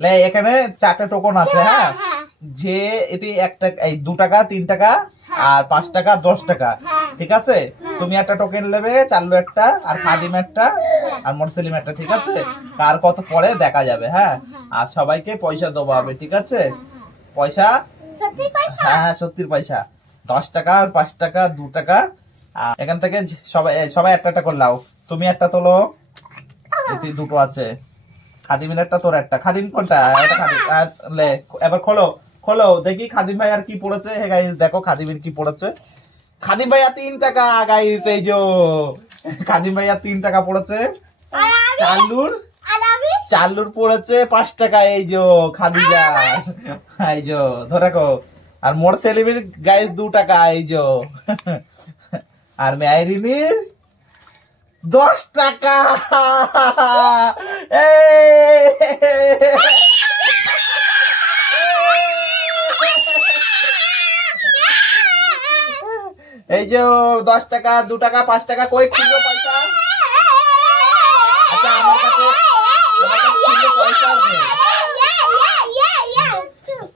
লে এখানে চারটা টোকন আছে হ্যাঁ হ্যাঁ? যে এতে এক টাকা এই দু টাকা তিন টাকা আর পাঁচ টাকা দশ টাকা। হ্যাঁ। ঠিক আছে? তুমি একটা টোকেন নেবে চাল্লু একটা আর খাদিম একটা আর মোরসেলিম একটা ঠিক আছে? কার কত পরে দেখা যাবে হ্যাঁ? আর সবাইকে পয়সা দেবো হবে ঠিক আছে? পয়সা? হ্যাঁ হ্যাঁ সত্যির পয়সা। দশ টাকা আর পাঁচ টাকা দু টাকা আর এখান থেকে সবাই সবাই একটা একটা করে লাও। তুমি একটা তোলো। এতে দুটো আছে। খাদিমের একটা তোর একটা। খাদিম কোনটা? এটা খাদিম। লে এবার খোলো খোলো দেখি খাদিম ভাই আর কি পড়েছে। হে গাইস দেখো খাদিমের কি পড়েছে। খাদিম ভাইয়া তিন টাকা গাইস এই যে খাদিম ভাইয়া তিন টাকা পড়েছে। আমি? চাল্লুর? পড়েছে পাঁচ টাকা এই যে খাদিজা এই যে ধরে রাখো। আর মোর সেলিমের গায়ে দু টাকা এই যে আর মেয়ারিনীর দশ টাকা। এই! এই যে দশ টাকা দু টাকা পাঁচ টাকা কই খুঁজো